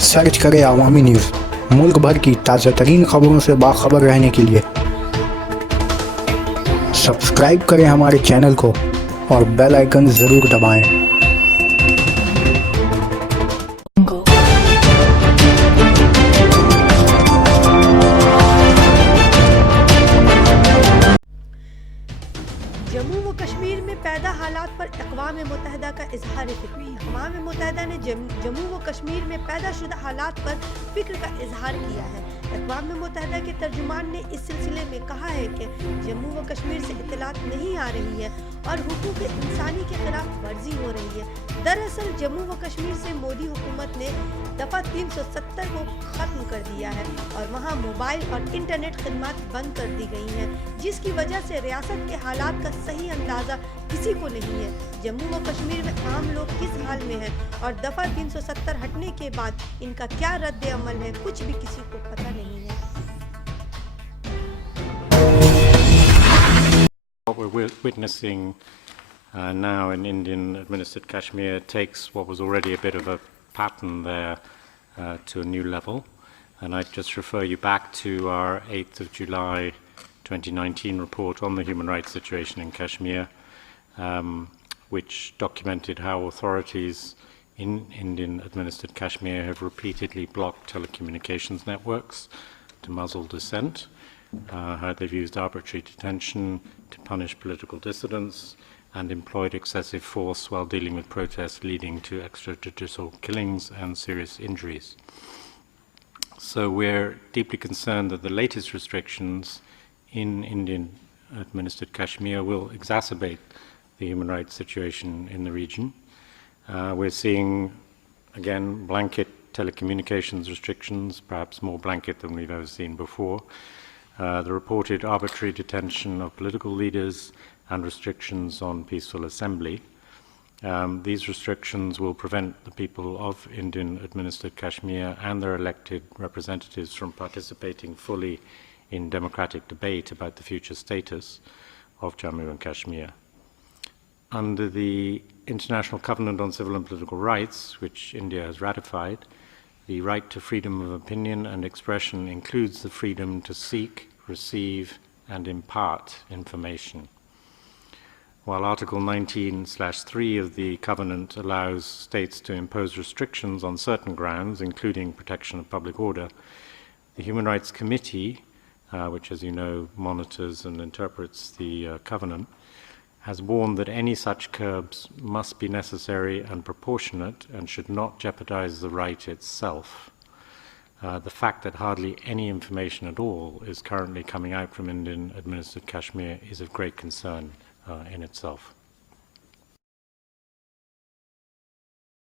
Search करें अवामी news, मुल्क भर की ताज़ा तरीन खबरों से बाखबर रहने के लिए। सब्सक्राइब करें हमारे चैनल को और बेल आइकन ज़रूर दबाएं। जम्मू व कश्मीर में पैदा हालात पर अक़वामे मुतहदा का इजहार फिक्र। अक़वामे मुतहदा ने जम्मू व कश्मीर में पैदा शुदा हालात पर फिक्र का इजहार किया है। अक़वामे मुतहदा के तर्जुमान ने इस सिलसिले में कहा है कि जम्मू व कश्मीर से इत्तलात नहीं आ रही है और हुकूक इंसानी के खिलाफ वर्जी हो रही है। दरअसल जम्मू व कश्मीर से मोदी हुकूमत ने दफ़ा 370 को ख़त्म कर दिया है और वहाँ मोबाइल और इंटरनेट खदमात बंद कर दी गई हैं, जिसकी वजह से रियासत के हालात का सही अंदाज़ा किसी को नहीं है। जम्मू व कश्मीर में आम लोग किस हाल में हैं और दफ़ा 370 हटने के बाद इनका क्या रद्द अमल है, कुछ भी किसी को पता नहीं है। What we're witnessing now in Indian-administered Kashmir takes what was already a bit of a pattern there to a new level. And I'd just refer you back to our 8th of July 2019 report on the human rights situation in Kashmir, which documented how authorities in Indian-administered Kashmir have repeatedly blocked telecommunications networks to muzzle dissent, how they've used arbitrary detention to punish political dissidents, and employed excessive force while dealing with protests leading to extrajudicial killings and serious injuries. So we're deeply concerned that the latest restrictions in Indian-administered Kashmir will exacerbate the human rights situation in the region. We're seeing, again, blanket telecommunications restrictions, perhaps more blanket than we've ever seen before. The reported arbitrary detention of political leaders and restrictions on peaceful assembly. These restrictions will prevent the people of Indian-administered Kashmir and their elected representatives from participating fully in democratic debate about the future status of Jammu and Kashmir. Under the International Covenant on Civil and Political Rights, which India has ratified, the right to freedom of opinion and expression includes the freedom to seek, receive, and impart information. While Article 19/3 of the Covenant allows states to impose restrictions on certain grounds, including protection of public order, the Human Rights Committee, which, as you know, monitors and interprets the Covenant, has warned that any such curbs must be necessary and proportionate and should not jeopardize the right itself. The fact that hardly any information at all is currently coming out from Indian-administered Kashmir is of great concern in itself.